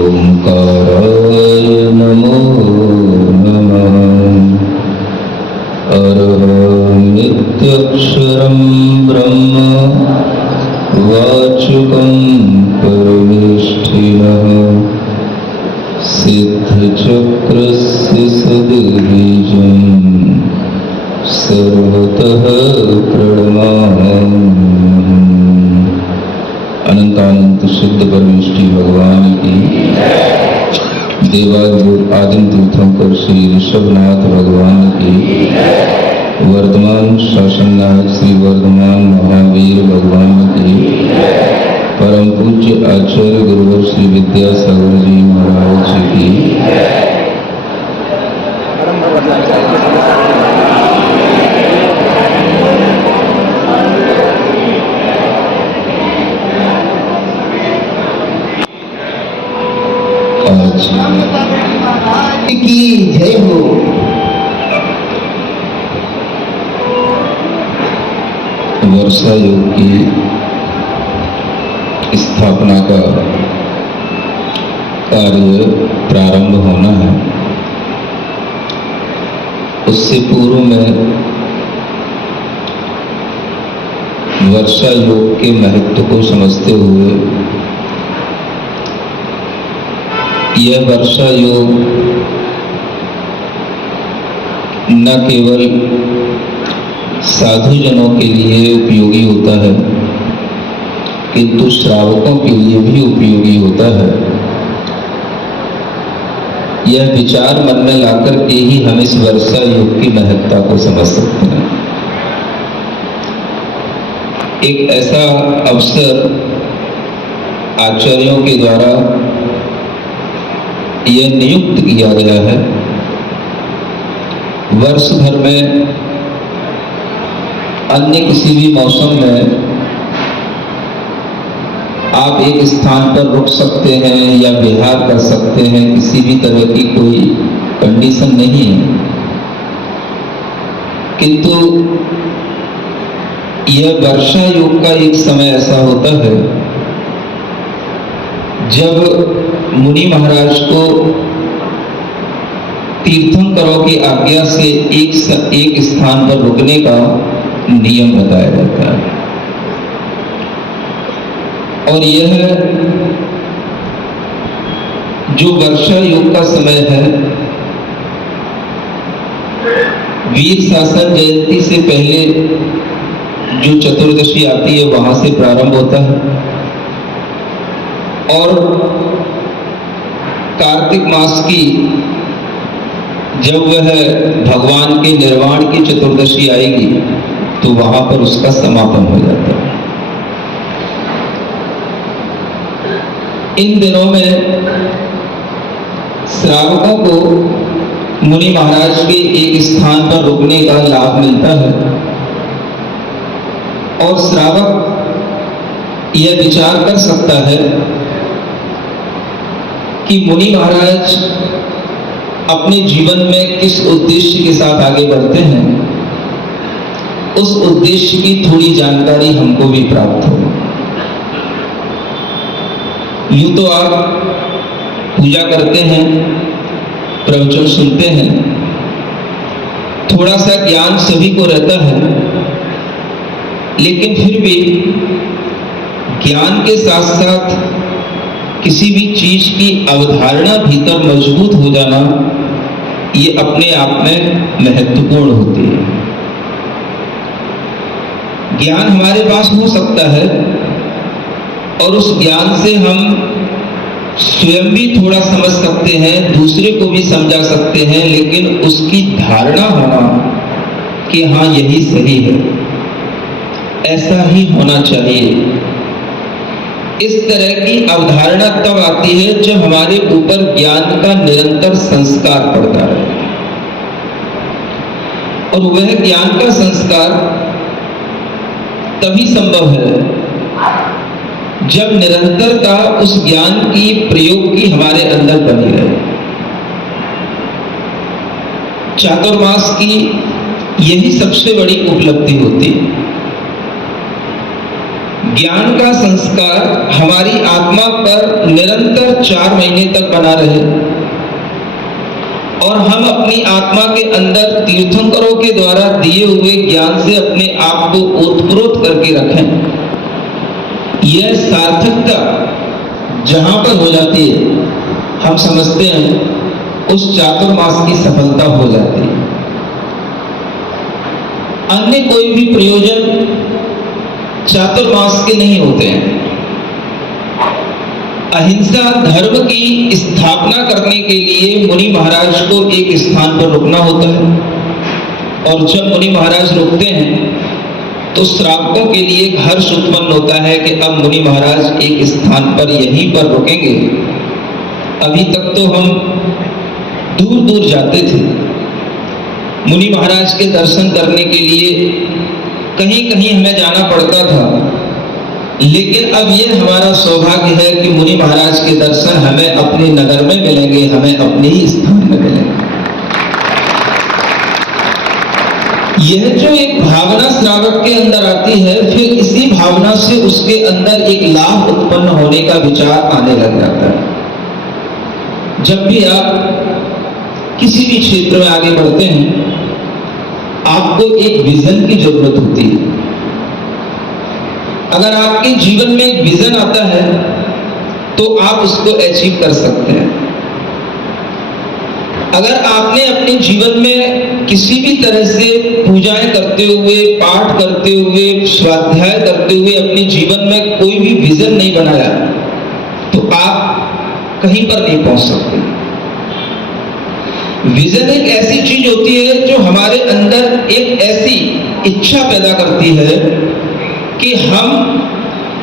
ओंकाराय नमो नमः। अरहमित्यक्षरं ब्रह्म वाचकं परमेष्ठिनः सिद्धचक्रस्य सद्बीजं सर्वतः प्रणमामि। अनंतानंत शुद्ध परमेष्ठी भगवान की, देवादिदेव आदिम तीर्थंकर श्री ऋषभनाथ भगवान की, वर्तमान शासन नायक श्री वर्धमान महावीर भगवान की, परम पूज्य आचार्य गुरुवर श्री विद्यासागर जी महाराज जी की, की जय हो। वर्षा योग की स्थापना का कार्य प्रारंभ होना है। उससे पूर्व में वर्षा योग के महत्व को समझते हुए यह वर्षा योग न केवल साधुजनों के लिए उपयोगी होता है किंतु श्रावकों के लिए भी उपयोगी होता है। यह विचार मन में लाकर के ही हम इस वर्षा योग की महत्ता को समझ सकते हैं। एक ऐसा अवसर आचार्यों के द्वारा यह नियुक्त किया गया है, वर्ष भर में अन्य किसी भी मौसम में आप एक स्थान पर रुक सकते हैं या विहार कर सकते हैं, किसी भी तरह की कोई कंडीशन नहीं है। किंतु यह वर्षा योग का एक समय ऐसा होता है जब मुनि महाराज को तीर्थंकरों की आज्ञा से एक स्थान पर रुकने का नियम बताया जाता है। और यह जो वर्षा योग का समय है, वीर शासन जयंती से पहले जो चतुर्दशी आती है वहां से प्रारंभ होता है और कार्तिक मास की जब वह भगवान के निर्वाण की चतुर्दशी आएगी तो वहां पर उसका समापन हो जाता है। इन दिनों में श्रावकों को मुनि महाराज के एक स्थान पर रुकने का लाभ मिलता है और श्रावक यह विचार कर सकता है कि मुनि महाराज अपने जीवन में किस उद्देश्य के साथ आगे बढ़ते हैं, उस उद्देश्य की थोड़ी जानकारी हमको भी प्राप्त हो। यूं तो आप पूजा करते हैं, प्रवचन सुनते हैं, थोड़ा सा ज्ञान सभी को रहता है, लेकिन फिर भी ज्ञान के साथ साथ किसी भी चीज की अवधारणा भीतर मजबूत हो जाना ये अपने आप में महत्वपूर्ण होती है। ज्ञान हमारे पास हो सकता है और उस ज्ञान से हम स्वयं भी थोड़ा समझ सकते हैं, दूसरे को भी समझा सकते हैं, लेकिन उसकी धारणा होना कि हाँ यही सही है, ऐसा ही होना चाहिए, इस तरह की अवधारणा तब आती है जब हमारे ऊपर ज्ञान का निरंतर संस्कार पड़ता है। और वह ज्ञान का संस्कार तभी संभव है जब निरंतरता उस ज्ञान की प्रयोग की हमारे अंदर बनी रहे। चातुर्मास की यही सबसे बड़ी उपलब्धि होती है। ज्ञान का संस्कार हमारी आत्मा पर निरंतर 4 महीने तक बना रहे और हम अपनी आत्मा के अंदर तीर्थंकरों के द्वारा दिए हुए ज्ञान से अपने आप को ओतप्रोत करके रखें। यह सार्थकता जहां पर हो जाती है, हम समझते हैं उस चातुर्मास की सफलता हो जाती है। अन्य कोई भी प्रयोजन चातुर्मास के नहीं होते हैं। अहिंसा धर्म की स्थापना करने के लिए मुनि महाराज को एक स्थान पर रुकना होता है और जब मुनि महाराज रुकते हैं तो श्रावकों के लिए हर्ष उत्पन्न होता है कि अब मुनि महाराज एक स्थान पर यहीं पर रुकेंगे। अभी तक तो हम दूर दूर जाते थे, मुनि महाराज के दर्शन करने के लिए कहीं कहीं हमें जाना पड़ता था, लेकिन अब यह हमारा सौभाग्य है कि मुनि महाराज के दर्शन हमें अपने नगर में मिलेंगे, हमें अपने ही स्थान में मिलेंगे। यह जो एक भावना श्रावक के अंदर आती है, फिर इसी भावना से उसके अंदर एक लाभ उत्पन्न होने का विचार आने लग जाता है। जब भी आप किसी भी क्षेत्र में आगे बढ़ते हैं, आपको एक विजन की जरूरत होती है। अगर आपके जीवन में एक विजन आता है तो आप उसको अचीव कर सकते हैं। अगर आपने अपने जीवन में किसी भी तरह से पूजाएं करते हुए, पाठ करते हुए, स्वाध्याय करते हुए अपने जीवन में कोई भी विजन नहीं बनाया तो आप कहीं पर नहीं पहुंच सकते। विजन एक ऐसी चीज होती है जो हमारे अंदर एक ऐसी इच्छा पैदा करती है कि हम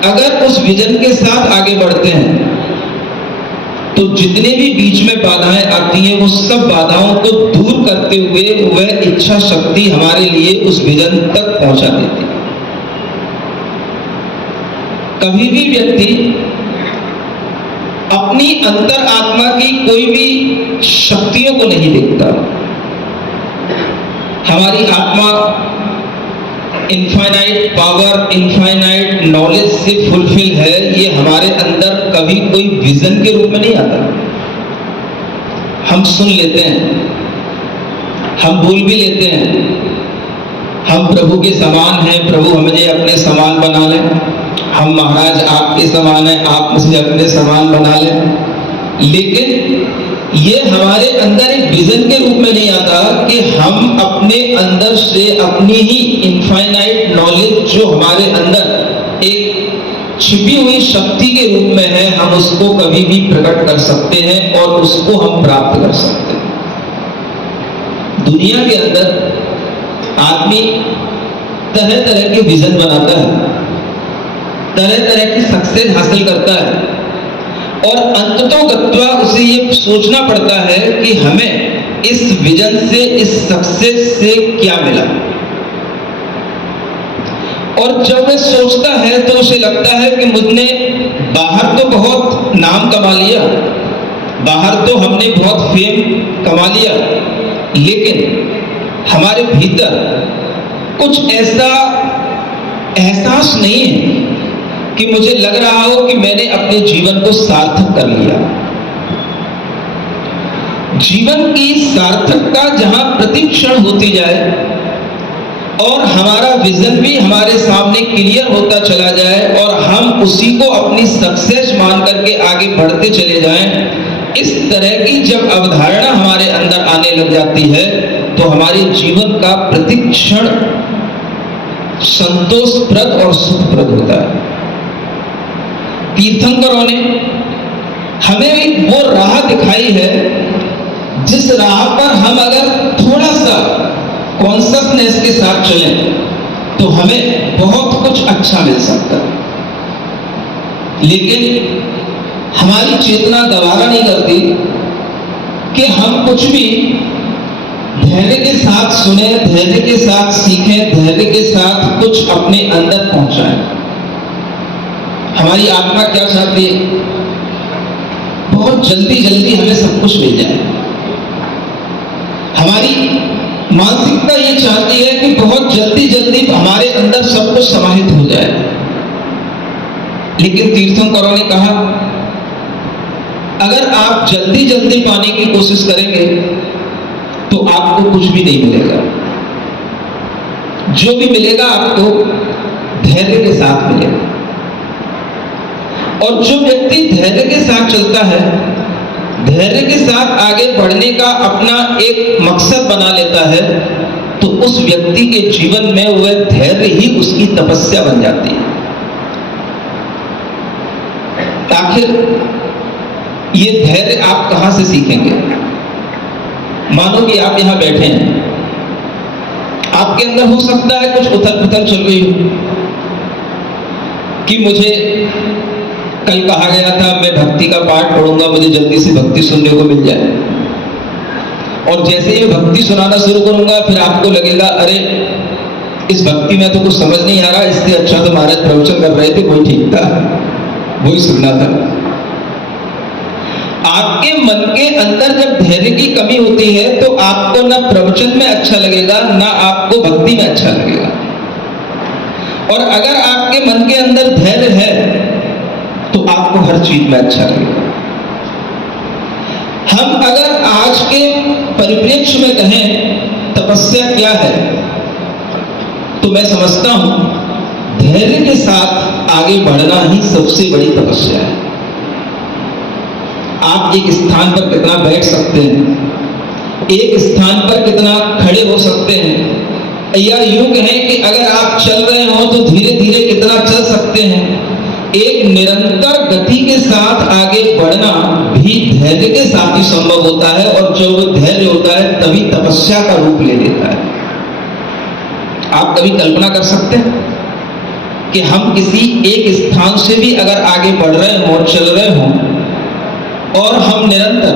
अगर उस विजन के साथ आगे बढ़ते हैं तो जितने भी बीच में बाधाएं आती हैं वो सब बाधाओं को दूर करते हुए वह इच्छा शक्ति हमारे लिए उस विजन तक पहुंचा देती है। कभी भी व्यक्ति अपनी अंतर आत्मा की कोई भी शक्तियों को नहीं देखता। हमारी आत्मा इनफाइनाइट पावर, इनफाइनाइट नॉलेज से फुलफिल है, ये हमारे अंदर कभी कोई विजन के रूप में नहीं आता। हम सुन लेते हैं, हम बोल भी लेते हैं, हम प्रभु के समान हैं, प्रभु हमें अपने समान बना लें, हम महाराज आपके समान हैं, आप मुझे अपने समान बना लें। लेकिन ये हमारे अंदर एक विजन के रूप में नहीं आता कि हम अपने अंदर से अपनी ही इनफाइनाइट नॉलेज जो हमारे अंदर एक छिपी हुई शक्ति के रूप में है, हम उसको कभी भी प्रकट कर सकते हैं और उसको हम प्राप्त कर सकते हैं। दुनिया के अंदर आदमी तरह तरह के विजन बनाता है, तरह तरह की सक्सेस हासिल करता है और अंततोगत्वा उसे ये सोचना पड़ता है कि हमें इस विजन से, इस सक्सेस से क्या मिला। और जब वह सोचता है तो उसे लगता है कि मुझने बाहर तो बहुत नाम कमा लिया, बाहर तो हमने बहुत फेम कमा लिया, लेकिन हमारे भीतर कुछ ऐसा एहसास नहीं है कि मुझे लग रहा हो कि मैंने अपने जीवन को सार्थक कर लिया। जीवन की सार्थकता जहां प्रतिक्षण होती जाए और हमारा विजन भी हमारे सामने क्लियर होता चला जाए और हम उसी को अपनी सक्सेस मान करके आगे बढ़ते चले जाएं, इस तरह की जब अवधारणा हमारे अंदर आने लग जाती है तो हमारे जीवन का प्रतिक्षण संतोषप्रद और सुखप्रद होता है। तीर्थंकरों ने हमें एक वो राह दिखाई है जिस राह पर हम अगर थोड़ा सा कॉन्शसनेस के साथ चलें तो हमें बहुत कुछ अच्छा मिल सकता है। लेकिन हमारी चेतना गवारा नहीं करती कि हम कुछ भी धैर्य के साथ सुने, धैर्य के साथ सीखें, धैर्य के साथ कुछ अपने अंदर पहुंचाएं। हमारी आत्मा क्या चाहती है? बहुत जल्दी जल्दी हमें सब कुछ मिल जाए। हमारी मानसिकता ये चाहती है कि बहुत जल्दी जल्दी हमारे अंदर सब कुछ समाहित हो जाए। लेकिन तीर्थंकरों ने कहा अगर आप जल्दी जल्दी पाने की कोशिश करेंगे तो आपको कुछ भी नहीं मिलेगा। जो भी मिलेगा आपको धैर्य के साथ मिलेगा। और जो व्यक्ति धैर्य के साथ चलता है, धैर्य के साथ आगे बढ़ने का अपना एक मकसद बना लेता है, तो उस व्यक्ति के जीवन में वह धैर्य ही उसकी तपस्या बन जाती है। आखिर ये धैर्य आप कहां से सीखेंगे? मानो कि आप यहां बैठे हैं, आपके अंदर हो सकता है कुछ उथल पुथल चल रही हो कि मुझे कल कहा गया था मैं भक्ति का पाठ पढ़ूंगा, मुझे जल्दी से भक्ति सुनने को मिल जाए, और जैसे ही मैं भक्ति सुनाना शुरू करूंगा फिर आपको लगेगा अरे इस भक्ति में तो कुछ समझ नहीं आ रहा, इससे अच्छा तो महाराज प्रवचन कर रहे थे, वही ठीक था, वही सुनना था। आपके मन के अंदर जब धैर्य की कमी होती है तो आपको ना प्रवचन में अच्छा लगेगा, ना आपको भक्ति में अच्छा लगेगा। और अगर आपके मन के अंदर धैर्य है तो आपको हर चीज में अच्छा लगेगा। हम अगर आज के परिप्रेक्ष्य में कहें तपस्या क्या है, तो मैं समझता हूं धैर्य के साथ आगे बढ़ना ही सबसे बड़ी तपस्या है। आप एक स्थान पर कितना बैठ सकते हैं, एक स्थान पर कितना खड़े हो सकते हैं, या यूं कहें कि अगर आप चल रहे हो तो धीरे धीरे कितना चल सकते हैं। एक निरंतर गति के साथ आगे बढ़ना भी धैर्य के साथ ही संभव होता है, और जब धैर्य होता है तभी तपस्या का रूप ले लेता है। आप कभी कल्पना कर सकते हैं कि हम किसी एक स्थान से भी अगर आगे बढ़ रहे हों, चल रहे हों, और हम निरंतर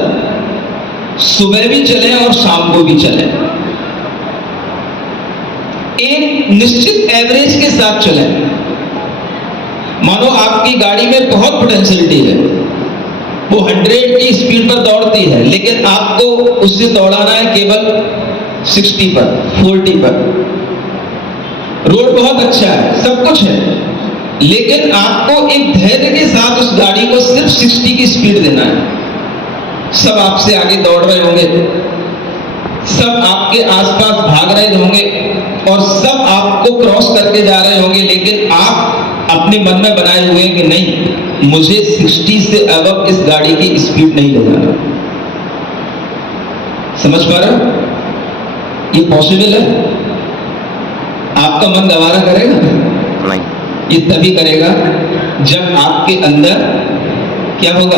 सुबह भी चलें और शाम को भी चलें, एक निश्चित एवरेज के साथ चलें। मानो आपकी गाड़ी में बहुत पोटेंशियलिटी है, वो 100 की स्पीड पर दौड़ती है, लेकिन आपको उससे दौड़ाना है केवल 60 पर, 40 पर। रोड बहुत अच्छा है, सब कुछ है, लेकिन आपको एक धैर्य के साथ उस गाड़ी को सिर्फ 60 की स्पीड देना है। सब आपसे आगे दौड़ रहे होंगे, सब आपके आसपास भाग रहे होंगे, और सब आपको क्रॉस करके जा रहे होंगे, लेकिन आप अपने मन में बनाए हुए हैं कि नहीं, मुझे 60 से अबव इस गाड़ी की स्पीड नहीं ले जाना। समझ पा रहे हो? ये पॉसिबल है? आपका मन गवारा करेगा? नहीं। ये तभी करेगा जब आपके अंदर क्या होगा?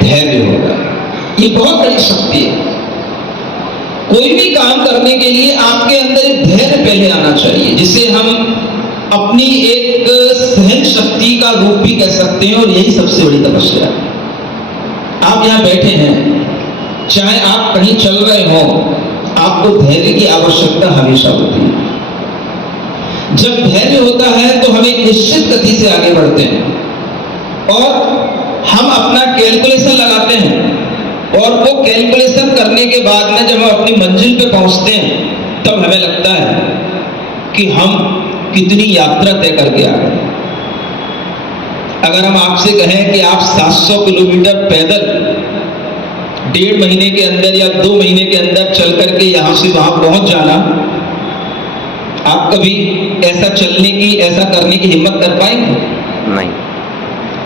धैर्य होगा। ये बहुत बड़ी शक्ति है। कोई भी काम करने के लिए आपके अंदर एक धैर्य पहले आना चाहिए, जिसे हम अपनी एक सहन शक्ति का रूप भी कह सकते हैं, और यही सबसे बड़ी तपस्या है। आप यहां बैठे हैं, चाहे आप कहीं चल रहे हो, आपको धैर्य की आवश्यकता हमेशा होती है। जब धैर्य होता है तो हम एक निश्चित गति से आगे बढ़ते हैं, और हम अपना कैलकुलेशन लगाते हैं, और वो कैलकुलेशन करने के बाद में जब हम अपनी मंजिल पे पहुंचते हैं तब हमें लगता है कि हम कितनी यात्रा तय करके आ गए। अगर हम आपसे कहें कि आप 700 किलोमीटर पैदल 1.5 महीने के अंदर या 2 महीने के अंदर चल करके यहां से वहां पहुंच जाना, आप कभी ऐसा चलने की, ऐसा करने की हिम्मत कर पाएंगे? नहीं।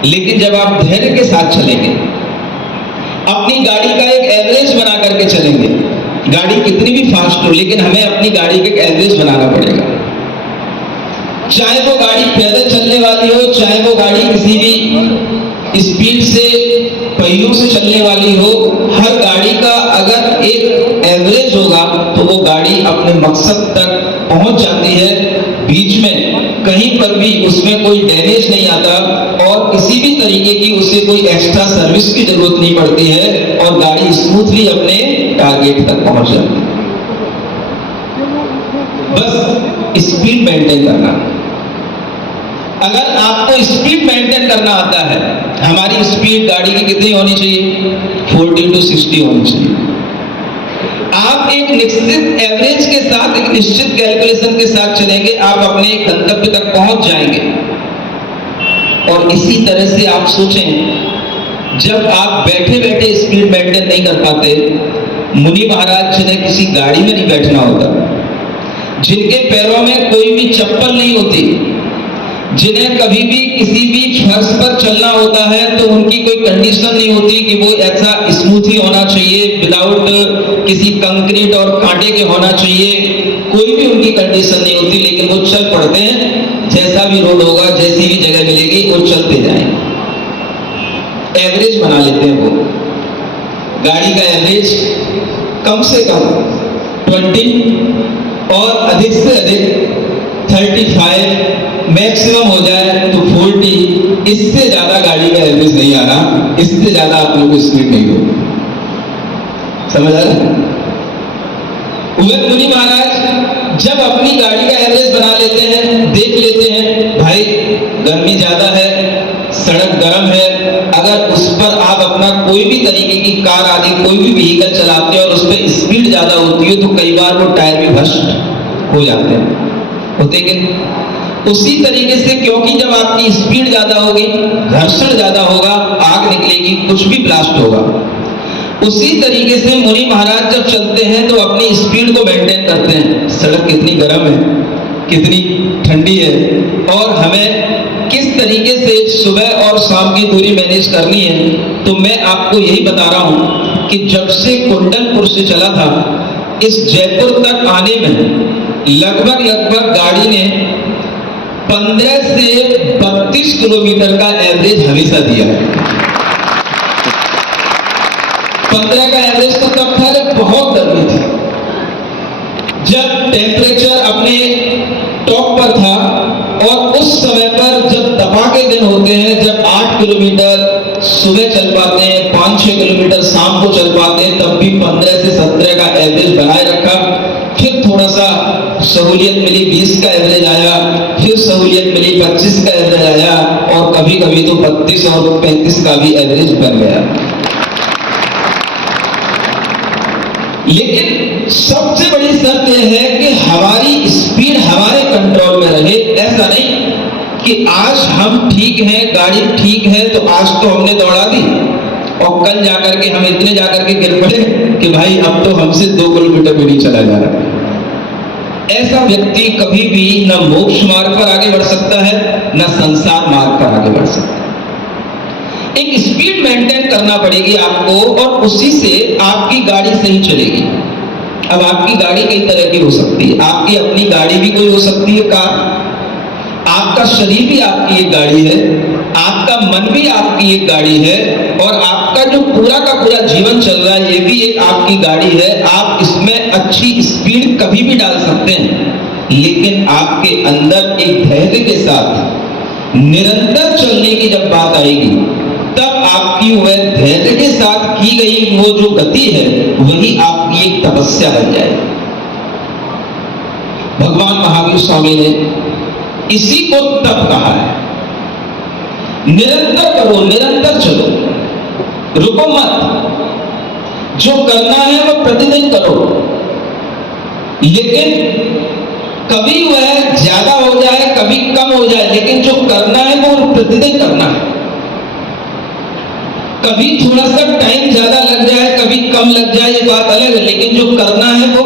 लेकिन जब आप धैर्य के साथ चलेंगे, अपनी गाड़ी का एक एवरेज बना करके चलेंगे, गाड़ी कितनी भी फास्ट हो, लेकिन हमें अपनी गाड़ी का एक एवरेज बनाना पड़ेगा। चाहे वो गाड़ी पैदल चलने वाली हो, चाहे वो गाड़ी किसी भी स्पीड से, पहियों से चलने वाली हो, हर गाड़ी का अगर एक एवरेज होगा तो वो गाड़ी अपने मकसद तक पहुंच जाती है। बीच में कहीं पर भी उसमें कोई डैमेज नहीं आता, और किसी भी तरीके की उसे कोई एक्स्ट्रा सर्विस की जरूरत नहीं पड़ती है, और गाड़ी स्मूथली अपने टारगेट तक पहुंच जाती है। बस स्पीड मेंटेन करना। अगर आपको स्पीड मेंटेन करना आता है, हमारी स्पीड गाड़ी की कितनी होनी चाहिए? 40 to 60 होनी चाहिए। आप एक निश्चित एवरेज के साथ, एक निश्चित कैलकुलेशन के साथ चलेंगे, आप अपने गंतव्य तक पहुंच जाएंगे। और इसी तरह से आप सोचें, जब आप बैठे बैठे स्पीड मेंटेन नहीं कर पाते, मुनि महाराज जिन्हें किसी गाड़ी में नहीं बैठना होता, जिनके पैरों में कोई भी चप्पल नहीं होती, जिन्हें कभी भी किसी भी फर्श पर चलना होता है तो उनकी कोई कंडीशन नहीं होती कि वो ऐसा स्मूथ ही होना चाहिए, विदाउट किसी कंक्रीट और कांटे के होना चाहिए, कोई भी उनकी कंडीशन नहीं होती, लेकिन वो चल पड़ते हैं। जैसा भी रोड होगा, जैसी भी जगह मिलेगी, वो चलते जाएंगे। एवरेज बना लेते हैं वो, गाड़ी का एवरेज कम से कम 20 और अधिक से अधिक 35, मैक्सिमम हो जाए तो 40। इससे ज्यादा गाड़ी का एवरेज नहीं आना, इससे ज्यादा आप लोगों को स्पीड नहीं हो। समझ आ रहा है? वह मुनि महाराज जब अपनी गाड़ी का एवरेज बना लेते हैं, देख लेते हैं भाई गर्मी ज्यादा है, सड़क गर्म है, अगर उस पर आप अपना कोई भी तरीके की कार आदि कोई भी व्हीकल चलाते हैं और उस पर स्पीड ज्यादा होती है तो कई बार वो टायर भी भ्रष्ट हो जाते हैं, होते कि उसी तरीके से, क्योंकि जब आपकी स्पीड ज्यादा होगी, घर्षण ज्यादा होगा, आग निकलेगी, कुछ भी ब्लास्ट होगा। उसी तरीके से मुनि महाराज जब चलते हैं तो अपनी स्पीड को मेंटेन करते हैं। सड़क कितनी गर्म है, कितनी ठंडी है, और हमें किस तरीके से सुबह और शाम की दूरी मैनेज करनी है। तो मैं आपको यही बता रहा हूं कि जब से कुंडलपुर से चला था, इस जयपुर तक आने में लगभग गाड़ी ने 15 से 32 किलोमीटर का एवरेज हमेशा दिया है। 15 का एवरेज तो तब था जब बहुत गर्मी थी, जब टेम्परेचर अपने टॉप पर था, और उस समय पर जब दबा के दिन होते हैं, जब 8 किलोमीटर सुबह चल पाते हैं, 5-6 किलोमीटर शाम को चल पाते हैं, तब भी 15 से 17 का एवरेज बनाए रखा। फिर थोड़ा सा सहूलियत मिली, 20 का एवरेज आया, फिर सहूलियत मिली, 25 का एवरेज आया, और कभी कभी तो 32 और 35 का भी एवरेज बन गया। लेकिन सबसे बड़ी शर्त यह है कि हमारी स्पीड हमारे कंट्रोल में रहे। ऐसा नहीं कि आज हम ठीक हैं, गाड़ी ठीक है, तो आज तो हमने दौड़ा दी और कल जाकर के हम इतने जाकर के गिर पड़े कि भाई अब तो हमसे 2 किलोमीटर भी नहीं चला जा रहा। ऐसा व्यक्ति कभी भी न मोक्ष मार्ग पर आगे बढ़ सकता है, न संसार मार्ग पर आगे बढ़ सकता है। एक स्पीड मेंटेन करना पड़ेगी आपको, और उसी से आपकी गाड़ी सही चलेगी। अब आपकी गाड़ी कई तरह की हो सकती है, आपकी अपनी गाड़ी भी कोई हो सकती है, कार, आपका शरीर भी आपकी एक गाड़ी है, आपका मन भी आपकी एक गाड़ी है, और आपका जो पूरा का पूरा जीवन चल रहा है ये भी एक आपकी गाड़ी है। आप इसमें अच्छी स्पीड कभी भी डाल सकते हैं, लेकिन आपके अंदर एक धैर्य के साथ निरंतर चलने की जब बात आएगी, तब आपकी वह धैर्य के साथ की गई वो जो गति है, वही आपकी एक तपस्या बन जाएगी। भगवान महावीर स्वामी ने इसी को तप कहा है। निरंतर करो, निरंतर चलो, रुको मत। जो करना है वो प्रतिदिन करो, लेकिन कभी वह ज्यादा हो जाए, कभी कम हो जाए, लेकिन जो करना है वो प्रतिदिन करना है। कभी थोड़ा सा टाइम ज्यादा लग जाए, कभी कम लग जाए, ये बात अलग है, लेकिन जो करना है वो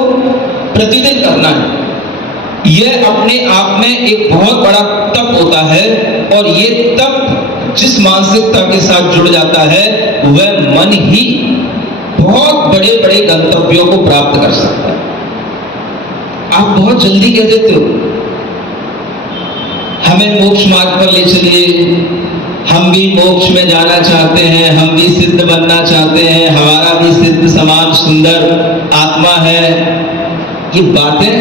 प्रतिदिन करना है। यह अपने आप में एक बहुत बड़ा तप होता है, और ये तप जिस मानसिकता के साथ जुड़ जाता है, वह मन ही बहुत बड़े बड़े गंतव्यों को प्राप्त कर सकता है। आप बहुत जल्दी कह देते हो हमें मोक्ष मार्ग पर ले चलिए, हम भी मोक्ष में जाना चाहते हैं, हम भी सिद्ध बनना चाहते हैं, हमारा भी सिद्ध समान सुंदर आत्मा है। ये बातें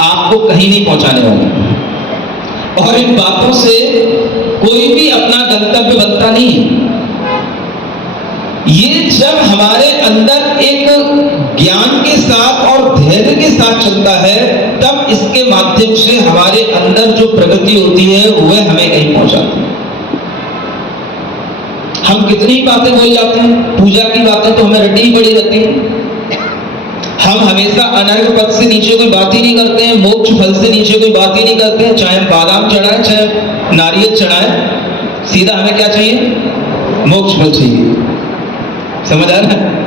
आपको कहीं नहीं पहुंचाने वाली, और इन बातों से कोई भी अपना गंतव्य बनता नहीं है। ये जब हमारे अंदर एक ज्ञान के साथ और धैर्य के साथ चलता है, तब इसके माध्यम से हमारे अंदर जो प्रगति होती है वह हमें कहीं पहुंचाती है। हम कितनी बातें बोल जाते हैं, पूजा की बातें तो हमें रटी ही पड़ी रहती है। हम हमेशा अनर्घ पद से नीचे कोई बात ही नहीं करते हैं, मोक्ष फल से नीचे कोई बात ही नहीं करते हैं, चाहे हम बादाम चढ़ाएं, चाहे नारियल चढ़ाएं, सीधा हमें क्या चाहिए? मोक्ष फल चाहिए। समझ आ रहा है?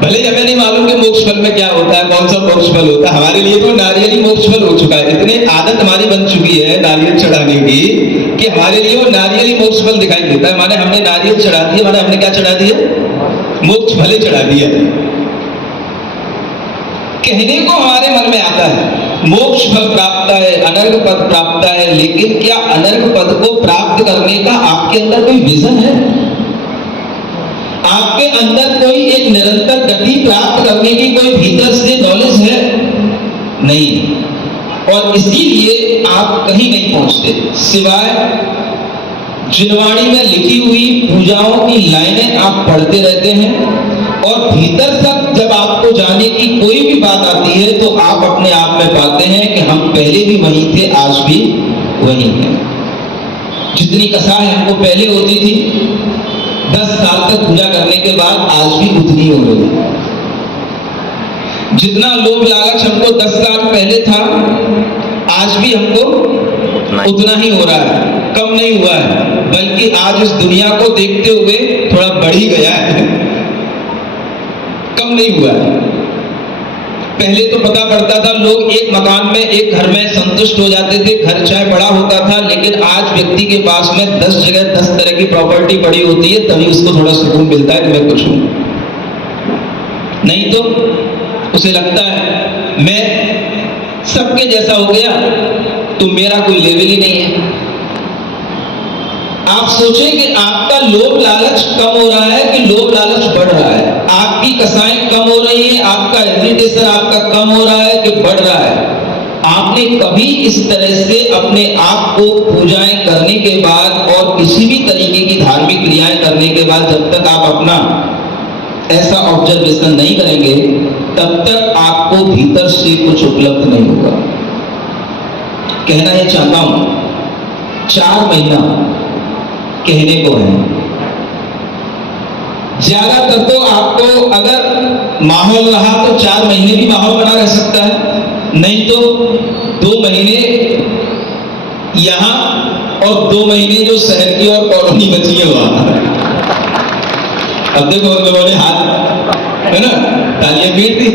भले ही हमें नहीं मालूम कि मोक्ष फल में क्या होता है, कौन सा मोक्ष फल होता है। हमारे लिए तो नारियल ही मोक्ष फल हो चुका है। इतनी आदत हमारी बन चुकी है नारियल चढ़ाने की कि हमारे लिए वो नारियल ही मोक्ष फल दिखाई देता है। माने हमने नारियल चढ़ा दिया, माने हमने क्या चढ़ा दिया? मोक्ष फल ही चढ़ा दिया। कहने को हमारे मन में आता है मोक्ष फल प्राप्त है, अनर्ग पद प्राप्त है, लेकिन क्या अनर्ग पद को प्राप्त करने का आपके अंदर कोई विजन है? आपके अंदर कोई एक निरंतर गति प्राप्त करने की कोई भीतर से नॉलेज है? नहीं। और इसीलिए आप कहीं नहीं पहुंचते सिवाय जिनवाणी में लिखी हुई पूजाओं की लाइनें आप पढ़ते रहते हैं, और भीतर तक जब आपको जाने की कोई भी बात आती है तो आप अपने आप में पाते हैं कि हम पहले भी वहीं थे, आज भी वहीं हैं। जितनी कसाई हमको पहले होती थी 10 साल तक पूजा करने के बाद आज भी उतनी हो रही है। जितना लोभ लालच हमको 10 साल पहले था आज भी हमको उतना ही हो रहा है, कम नहीं हुआ है, बल्कि आज इस दुनिया को देखते हुए थोड़ा बढ़ ही गया है, कम नहीं हुआ है। पहले तो पता पड़ता था लोग एक मकान में एक घर में संतुष्ट हो जाते थे, घर चाहे बड़ा होता था, लेकिन आज व्यक्ति के पास में 10 जगह 10 तरह की प्रॉपर्टी पड़ी होती है, तभी उसको थोड़ा सुकून मिलता है कि मैं कुछ हूं। नहीं तो उसे लगता है मैं सबके जैसा हो गया तो मेरा कोई लेवल ही नहीं है। आप सोचें कि आपका लोभ लालच कम हो रहा है कि लोभ लालच बढ़ रहा है? आपकी कसाएं कम हो रही हैं, आपका एजुकेशन आपका कम हो रहा है कि बढ़ रहा है? आपने कभी इस तरह से अपने आप को पूजाएं करने के बाद और किसी भी तरीके की धार्मिक क्रियाएं करने के बाद जब तक आप अपना ऐसा ऑब्जर्वेशन नहीं करेंगे तब तक आपको भीतर से कुछ उपलब्ध नहीं होगा। कहना ये चाहता हूं 4 महीना कहने को है। ज्यादातर तो आपको अगर माहौल रहा तो 4 महीने भी माहौल बना रह सकता है, नहीं तो 2 महीने यहां और 2 महीने जो शहर की और कॉलोनी बची है वहां। अब देखो उन्होंने हाथ है ना तालियां पीट दी,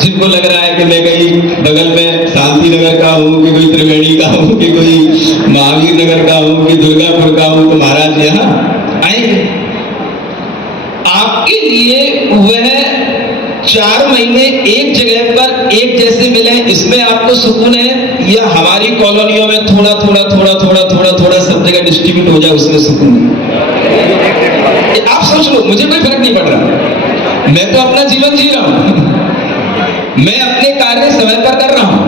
जिनको लग रहा है कि मैं कहीं बगल में शांति नगर का हूं कि कोई त्रिवेणी का हूं कि कोई महावीर नगर का हूं कि दुर्गापुर का हूं, तो महाराज यहां आएंगे। आपके लिए वह 4 महीने एक जगह पर एक जैसे मिले, इसमें आपको सुकून है, या हमारी कॉलोनियों में थोड़ा थोड़ा थोड़ा थोड़ा थोड़ा थोड़ा सब जगह डिस्ट्रीब्यूट हो जाए उसमें सुकून है? आप सोच लो, मुझे कोई फर्क नहीं पड़ रहा, मैं तो अपना जीवन जी रहा हूं, मैं अपने कार्य समय पर कर रहा हूं।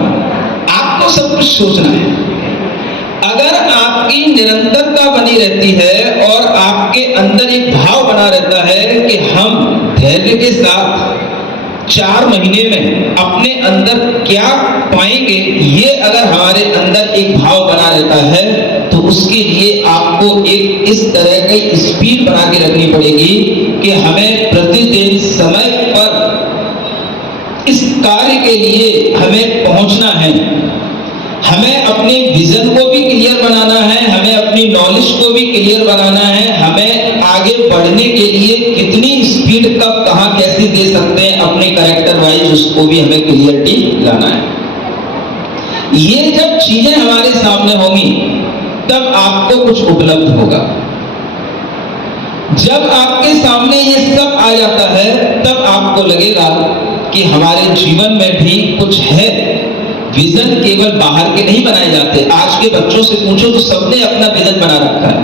आपको सब कुछ सोचना है। अगर आपकी निरंतरता बनी रहती है और आपके अंदर एक भाव बना रहता है कि हम धैर्य के साथ 4 महीने में अपने अंदर क्या पाएंगे, ये अगर हमारे अंदर एक भाव बना रहता है तो उसके लिए आपको एक इस तरह की स्पीड बना के रखनी पड़ेगी कि हमें प्रतिदिन समय पर इस कार्य के लिए हमें पहुंचना है। हमें अपने विजन को भी क्लियर बनाना है, हमें अपनी नॉलेज को भी क्लियर बनाना है, हमें आगे बढ़ने के लिए कितनी स्पीड कब कहां कैसे दे सकते हैं अपने कैरेक्टर वाइज, उसको भी हमें क्लियरिटी लाना है। ये जब चीजें हमारे सामने होंगी तब आपको कुछ उपलब्ध होगा। जब आपके सामने ये सब आ जाता है तब आपको लगेगा कि हमारे जीवन में भी कुछ है। विजन केवल बाहर के नहीं बनाए जाते। आज के बच्चों से पूछो तो सबने अपना विजन बना रखा है।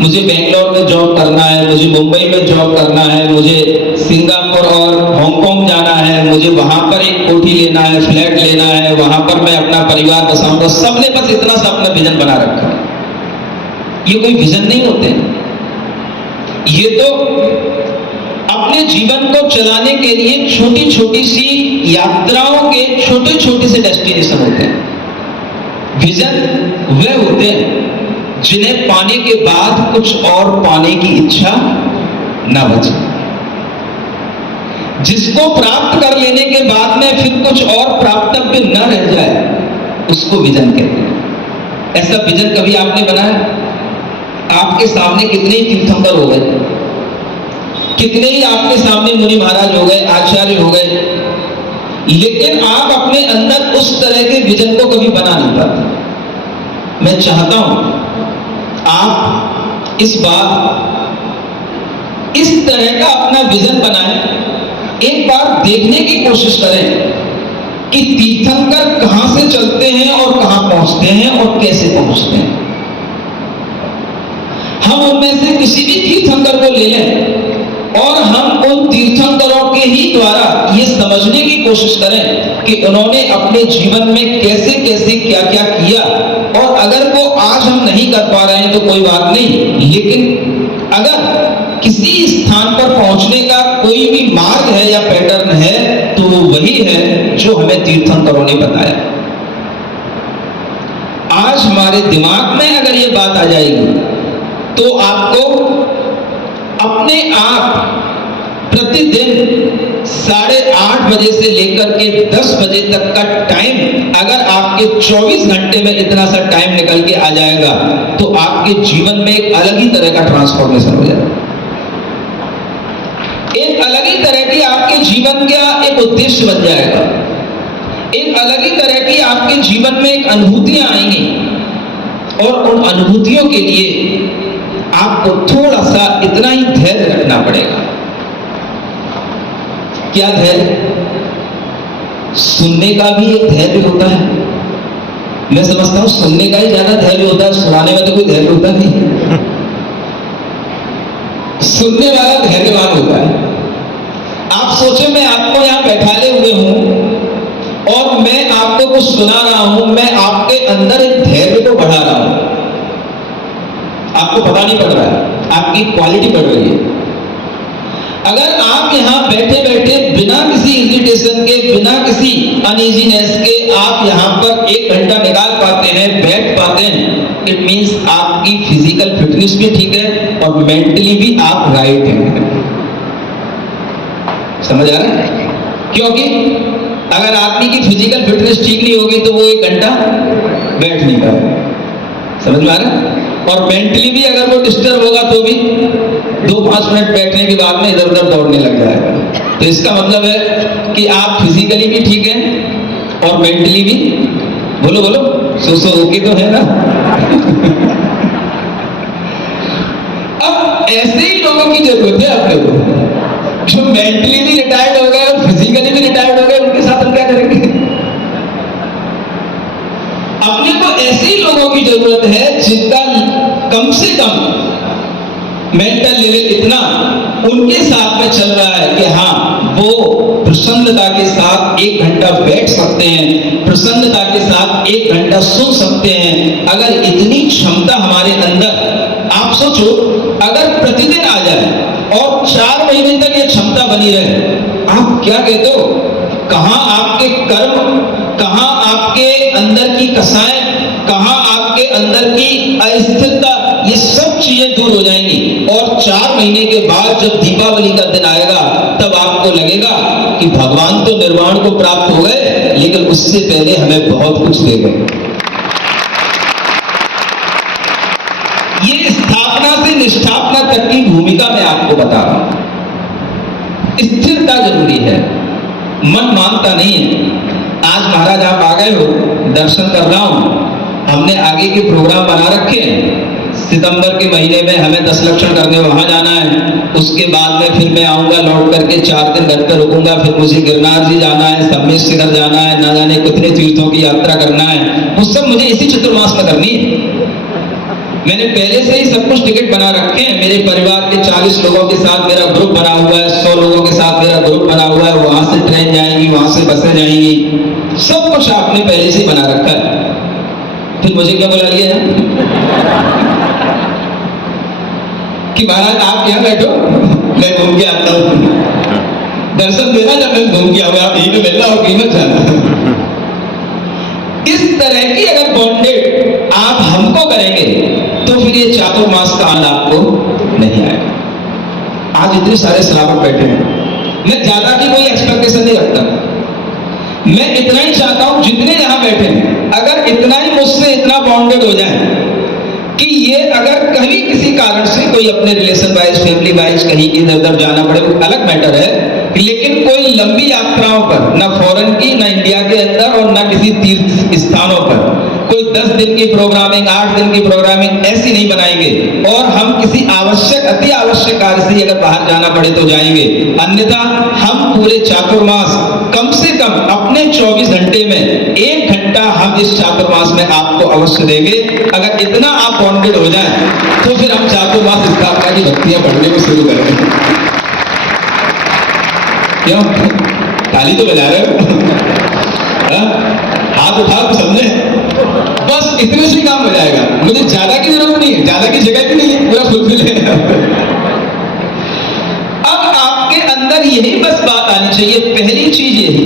मुझे बेंगलोर में जॉब करना है, मुझे मुंबई में जॉब करना है, मुझे सिंगापुर और हांगकांग जाना है, मुझे वहां पर एक कोठी लेना है, फ्लैट लेना है, वहां पर मैं अपना परिवार बसाऊंगा। सबने बस इतना सा अपना विजन बना रखा है। ये कोई विजन नहीं होते, ये तो अपने जीवन को चलाने के लिए छोटी छोटी सी यात्राओं के छोटे छोटे से डेस्टिनेशन होते हैं। विजन वे होते हैं जिन्हें पाने के बाद कुछ और पाने की इच्छा ना बचे, जिसको प्राप्त कर लेने के बाद में फिर कुछ और प्राप्तव्य न रह जाए, उसको विजन कहते हैं। ऐसा विजन कभी आपने बनाया? आपके सामने कितने ही तीर्थंकर हो गए, कितने ही आपके सामने मुनि महाराज हो गए, आचार्य हो गए, लेकिन आप अपने अंदर उस तरह के विजन को कभी बना नहीं पाते। मैं चाहता हूं आप इस बार इस तरह का अपना विजन बनाएं, एक बार देखने की कोशिश करें कि तीर्थंकर कहां से चलते हैं और कहां पहुंचते हैं और कैसे पहुंचते हैं। हम उनमें से किसी भी तीर्थंकर को ले लें और हम उन तीर्थंकरों के ही द्वारा ये समझने की कोशिश करें कि उन्होंने अपने जीवन में कैसे कैसे क्या क्या किया, और अगर वो आज हम नहीं कर पा रहे हैं तो कोई बात नहीं, लेकिन अगर किसी स्थान पर पहुंचने का कोई भी मार्ग है या पैटर्न है तो वो वही है जो हमें तीर्थंकरों ने बताया। आज हमारे दिमाग में अगर ये बात आ जाएगी तो आपको अपने आप प्रतिदिन 8:30 बजे से लेकर के 10 बजे तक का टाइम, अगर आपके 24 घंटे में इतना सा टाइम निकल के आ जाएगा तो आपके जीवन में एक अलग ही तरह का ट्रांसफॉर्मेशन हो जाएगा। एक अलग ही तरह की आपके जीवन का एक उद्देश्य बन जाएगा, एक अलग ही तरह की आपके जीवन में एक अनुभूतियां आएंगी, और उन अनुभूतियों के लिए आपको थोड़ा सा इतना ही धैर्य रखना पड़ेगा। क्या धैर्य? सुनने का भी एक धैर्य होता है। मैं समझता हूं सुनने का ही ज्यादा धैर्य होता है, सुनाने में तो कोई धैर्य होता नहीं। सुनने वाला धैर्यवान होता है। आप सोचे मैं आपको यहां बैठाले हुए हूं और मैं आपको कुछ सुना रहा हूं, मैं आपके अंदर एक धैर्य को बढ़ा रहा हूं, आपको पता नहीं पड़ रहा है, आपकी क्वालिटी बढ़ रही है। अगर आप यहां बैठे बैठे बिना किसी इरिटेशन के, बिना किसी अनइजीनेस के आप यहां पर 1 घंटा निकाल पाते हैं, बैठ पाते हैं, इट मींस आपकी फिजिकल फिटनेस भी ठीक है और मेंटली भी आप राइट हैं। समझ आ रहा है? क्योंकि अगर आदमी की फिजिकल फिटनेस ठीक नहीं होगी तो वो 1 घंटा बैठ नहीं पाएगा। समझ में आ रहा है? और मेंटली भी अगर वो डिस्टर्ब होगा तो भी 2-5 मिनट बैठने के बाद में इधर उधर दौड़ने लग जाएगा। तो इसका मतलब है कि आप फिजिकली भी ठीक हैं और मेंटली भी, बोलो बोलो, सो ओके तो है ना? अब ऐसे ही लोगों की जरूरत है अपने को, जो मेंटली भी रिटायर्ड हो गए और फिजिकली भी रिटायर्ड हो गए। उनके साथ हम क्या करेंगे? अपने को ऐसे ही लोगों की जरूरत है जिनका कम से कम मेंटल लेवल इतना उनके साथ में चल रहा है कि हाँ, वो प्रसन्नता के साथ 1 घंटा बैठ सकते हैं, प्रसन्नता के साथ 1 घंटा सुन सकते हैं। अगर इतनी क्षमता हमारे अंदर, आप सोचो, अगर प्रतिदिन आ जाए और 4 महीने तक ये क्षमता बनी रहे, आप क्या कहते हो? कहां आपके कर्म, कहां आपके अंदर की कसाएं, कहां आपके अंदर की अस्थिरता, ये सब चीजें दूर हो जाएंगी। और 4 महीने के बाद जब दीपावली का दिन आएगा तब आपको लगेगा कि भगवान तो निर्वाण को प्राप्त हो गए, लेकिन उससे पहले हमें बहुत कुछ दे गए। ये स्थापना से निष्ठापना तक की भूमिका मैं आपको बता रहा हूं। स्थिरता जरूरी है, मन मानता नहीं है। आज महाराज आप आ गए हो, दर्शन कर रहा हूं, हमने आगे के प्रोग्राम बना रखे हैं। सितंबर के महीने में हमें 10 लक्षण करने वहां जाना है, उसके बाद में फिर मैं आऊंगा लौट करके 4 दिन घर पर रुकूंगा, फिर मुझे गिरनार जी जाना है, सम्मेश शिखर जाना है, ना जाने कितने तीर्थों की यात्रा करना है। वो सब मुझे इसी चतुर्मास में करनी है। मैंने पहले से ही सब कुछ टिकट बना रखे हैं। मेरे परिवार के 40 लोगों के साथ मेरा ग्रुप बना हुआ है, 100 लोगों के साथ मेरा ग्रुप बना हुआ है। वहां से ट्रेन जाएंगी, वहां से बसें जाएंगी, सब कुछ आपने पहले से बना रखा है। फिर मुझे क्या बुला लिया कि महाराज आप यहाँ बैठो, मैं घूम के आता हूँ। दर्शन देना जब मैं घूम के आऊंगा, आप यहीं पे मिलना और कहीं मत जाना। इस तरह की अगर बॉन्डेड आप हमको करेंगे तो फिर ये चातुर्मास का आनंद आपको नहीं आएगा। आज इतने सारे श्रावक बैठे हैं, मैं ज्यादा की कोई एक्सपेक्टेशन नहीं रखता। मैं इतना ही चाहता हूं जितने यहां बैठे हैं, अगर इतना ही मुझसे इतना बॉन्डेड हो जाए कि ये अगर कहीं किसी कारण से कोई अपने रिलेशन वाइज, फैमिली वाइज कहीं इधर उधर जाना पड़े, वो अलग मैटर है, लेकिन कोई लंबी यात्राओं पर, ना फॉरेन की, ना इंडिया के अंदर, और ना किसी तीर्थ स्थानों पर कोई 10 दिन की प्रोग्रामिंग, 8 दिन की प्रोग्रामिंग ऐसी नहीं बनाएंगे। और हम किसी आवश्यक, अति आवश्यक कार्य से अगर बाहर जाना पड़े तो जाएंगे, अन्यथा हम पूरे चातुर्मास कम से कम अपने 24 घंटे में 1 घंटा हम इस चातुर्मास में आपको अवश्य देंगे। अगर इतना आप बॉन्डेड हो जाएं तो फिर हम चातुर्मास स्थापना की भक्तियां पढ़ने को शुरू करेंगे। क्यों ताली तो बजा रहे हो? हाथ उठाओ तो समझे, बस इतने से काम हो जाएगा। मुझे ज्यादा की जरूरत नहीं है, ज्यादा की जगह भी नहीं है, पूरा फुलफिल है। अब आपके अंदर यही बस बात आनी चाहिए, पहली चीज यही